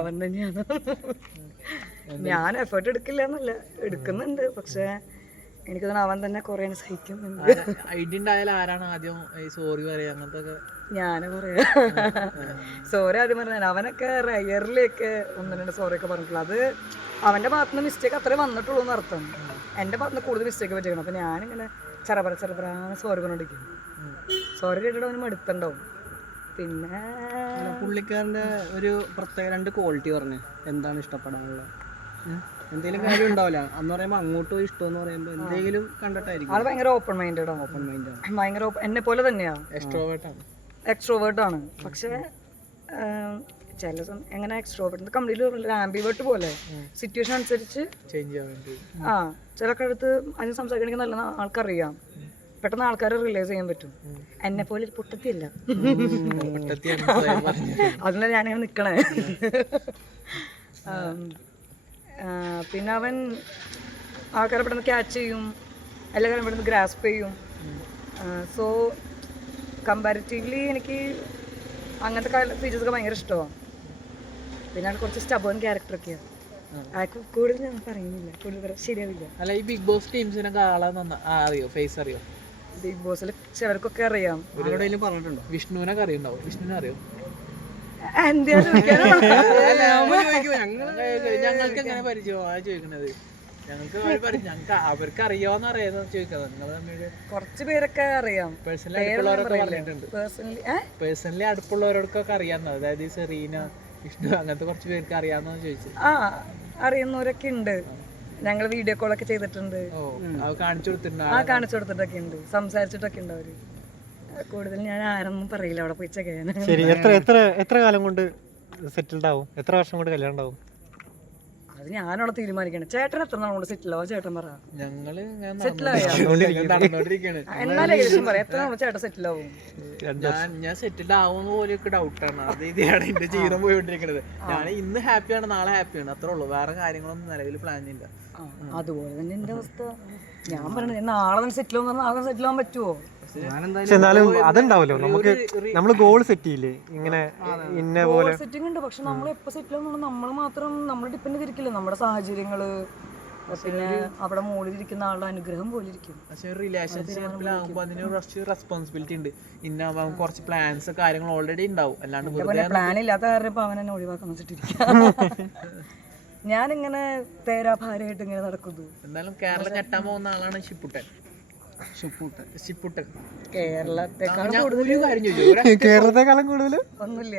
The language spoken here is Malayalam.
അവൻ തന്നെയാണ്. ഞാൻ എഫേർട്ട് എടുക്കില്ല എന്നല്ല, എടുക്കുന്നുണ്ട്. പക്ഷെ എനിക്ക് തോന്നുന്നു അവൻ തന്നെ കുറെ സഹിക്കുന്നുണ്ട്. ആരാണ് ആദ്യം സോറി പറയാ അങ്ങനത്തെ? ഞാന് പറയാ സോറി ആദ്യം പറഞ്ഞ. അവനൊക്കെ റയറിലേക്ക് 1-2 സോറി ഒക്കെ പറഞ്ഞിട്ടുള്ളൂ. അത് അവന്റെ ഭാഗത്തുനിന്ന് മിസ്റ്റേക്ക് അത്രേ വന്നിട്ടുള്ളൂ എന്ന് അർത്ഥം. എന്റെ ഭാഗത്തുനിന്ന് കൂടുതൽ മിസ്റ്റേക്ക് പറ്റിക്കണം. അപ്പൊ ഞാനിങ്ങനെ ചെറപറ സോറി പറഞ്ഞോണ്ടിരിക്കും. സോറി കേട്ടിട്ട് അവന് മടുത്തുണ്ടാവും. പിന്നെ പുള്ളിക്കാരന്റെ ഒരു പ്രത്യേക 2 ക്വാളിറ്റി പറഞ്ഞു എന്താണ് ഇഷ്ടപ്പെടാനുള്ളത്. എന്തെങ്കിലും കാര്യം ഉണ്ടാവില്ല അന്ന് പറയുമ്പോ അങ്ങോട്ടും ഇഷ്ടം എന്ന് പറയുമ്പോ എന്തെങ്കിലും കണ്ടിട്ടായിരിക്കും. ആള് ഭയങ്കര ഓപ്പൺ മൈൻഡഡ് ആണ്. ഭയങ്കര എന്നെ പോലെ തന്നെയാ. എക്സ്ട്രോവേർട്ട് ആണ്. പക്ഷെ ചില എങ്ങനെ എക്സ്ട്രോവേർട്ട് കംപ്ലീറ്റ്ലി ആംബിവേർട്ട് പോലെ സിറ്റുവേഷൻ അനുസരിച്ച് ചില അടുത്ത് അതിന് സംസാരിക്കണമെങ്കിൽ നല്ല ആൾക്കറിയാം. പെട്ടെന്ന് ആൾക്കാരെ റിലൈസ് ചെയ്യാൻ പറ്റും. എന്നെ പോലെ പൊട്ടത്തിയല്ല. അതിനാ ഞാനിങ്ങനെ നിക്കണേ. പിന്നെ അവൻ ആൾക്കാരെ പെട്ടെന്ന് ക്യാച്ച് ചെയ്യും, എല്ലാവരും പെട്ടെന്ന് ഗ്രാസ്പ് ചെയ്യും. സോ കമ്പാരിറ്റീവ്ലി എനിക്ക് അങ്ങനത്തെ ഫീച്ചേഴ്സൊക്കെ ഭയങ്കര ഇഷ്ടമാണ്. പിന്നെ അത് കുറച്ച് സ്റ്റബേൺ ക്യാരക്ടറൊക്കെയാണ്. കൂടുതൽ ഞാൻ പറയുന്നില്ല, കൂടുതൽ ശരിയാവില്ല. അല്ല, ഈ ബിഗ് ബോസ് ടീംസിനൊക്കെ ആളെ അറിയോ? ഫേസ് അറിയോ? ബിഗ് ബോസിൽ ചിലർക്കൊക്കെ അറിയാം. പറഞ്ഞിട്ടുണ്ടോ? വിഷ്ണുവിനൊക്കെ അറിയുണ്ടാവും. വിഷ്ണുവിനെ അറിയോ? ഞങ്ങൾക്ക് എങ്ങനെ പരിചയം ചോദിക്കണത്? ഞങ്ങൾക്ക് അവർക്ക് അറിയാവുന്ന അറിയാന്ന് ചോദിക്കാതെ നിങ്ങൾ തമ്മിൽ കുറച്ച് പേരൊക്കെ അറിയാം. പേഴ്സണലി അടുപ്പുള്ളവരോടൊക്കെ അറിയാവുന്നത്, അതായത് സെറീന, വിഷ്ണു അങ്ങനത്തെ കുറച്ച് പേർക്ക് അറിയാവുന്ന ചോദിച്ചത്. അറിയുന്നവരൊക്കെ ഉണ്ട്. ഞങ്ങൾ വീഡിയോ കോളൊക്കെ ചെയ്തിട്ടുണ്ട്. കാണിച്ചു കൊടുത്തിട്ടൊക്കെ ഉണ്ട്, സംസാരിച്ചിട്ടൊക്കെ ഉണ്ട് അവര്. കൂടുതൽ ഞാൻ ആരെന്നും പറയില്ല, അവിടെ പോയി ചെയ്യാൻ. ശരി, എത്ര കാലം കൊണ്ട് സെറ്റിൽഡ് ആവും? എത്ര വർഷം കൊണ്ട് കല്യാണം ഉണ്ടാവും? അത് ഞാനവിടെ തീരുമാനിക്കണം. ചേട്ടൻ എത്ര നാൾ കൊണ്ട് സെറ്റിൽ ആവും? ചേട്ടൻ പറ. ഞങ്ങള് എന്നാലും ഏകദേശം പറയാം, എത്ര നാൾ ചേട്ടൻ സെറ്റിൽ ആവും? ഞാൻ സെറ്റിൽഡ് ആവുന്ന പോലെയൊക്കെ ഡൗട്ടാണ്. അത് ഇതാണ് എന്റെ ജീവിതം പോയിക്കൊണ്ടിരിക്കുന്നത്. ഞാൻ ഇന്ന് ഹാപ്പിയാണ്, നാളെ ഹാപ്പിയാണ്, അത്രേ ഉള്ളൂ. വേറെ കാര്യങ്ങളൊന്നും നിലവിൽ പ്ലാൻ ഇല്ല. അതുപോലെ തന്നെ എന്റെ അവസ്ഥ. ഞാൻ പറഞ്ഞത് നാളെ സെറ്റിൽ ആവും, നാളെ സെറ്റിൽ ആവാൻ പറ്റുമോ? എന്നാലും അതുണ്ടാവല്ലോ, നമ്മള് ഗോൾ സെറ്റ് ചെയ്യില്ലേ ഇങ്ങനെ ഇന്ന പോലെ സെറ്റിംഗ് ഉണ്ട്. പക്ഷെ നമ്മൾ എപ്പോ സെറ്റിൽ ആവുന്ന നമ്മൾ മാത്രം നമ്മൾ ഡിപ്പെൻഡ് ചെയ്തിരിക്കില്ല. നമ്മുടെ സാഹചര്യങ്ങള്, പിന്നെ അവിടെ മുകളിലിരിക്കുന്ന ആളുടെ അനുഗ്രഹം പോലെ ഇരിക്കും. പക്ഷെ റിലേഷൻഷിപ്പിലാകുമ്പോ അതിന് കുറച്ച് റെസ്പോൺസിബിലിറ്റി ഉണ്ട്. ഇന്ന കുറച്ച് പ്ലാൻസ് കാര്യങ്ങൾ ഓൾറെഡി ഉണ്ടാവും. അല്ലാണ്ട് പ്ലാൻ ഇല്ലാത്ത കാരണം ഇപ്പൊ അവൻ എന്നെ ഒഴിവാക്കാൻ വെച്ചിട്ടിരിക്കും. ഞാനിങ്ങനെ തേരാഭാരമായിട്ട് ഇങ്ങനെ നടക്കുന്നു. എന്തായാലും കേരളം ഞെട്ടാൻ പോകുന്ന ആളാണ് ഷിപ്പുട്ടൻ. കേരളത്തെക്കാളും കൂടുതൽ ഒന്നുമില്ല.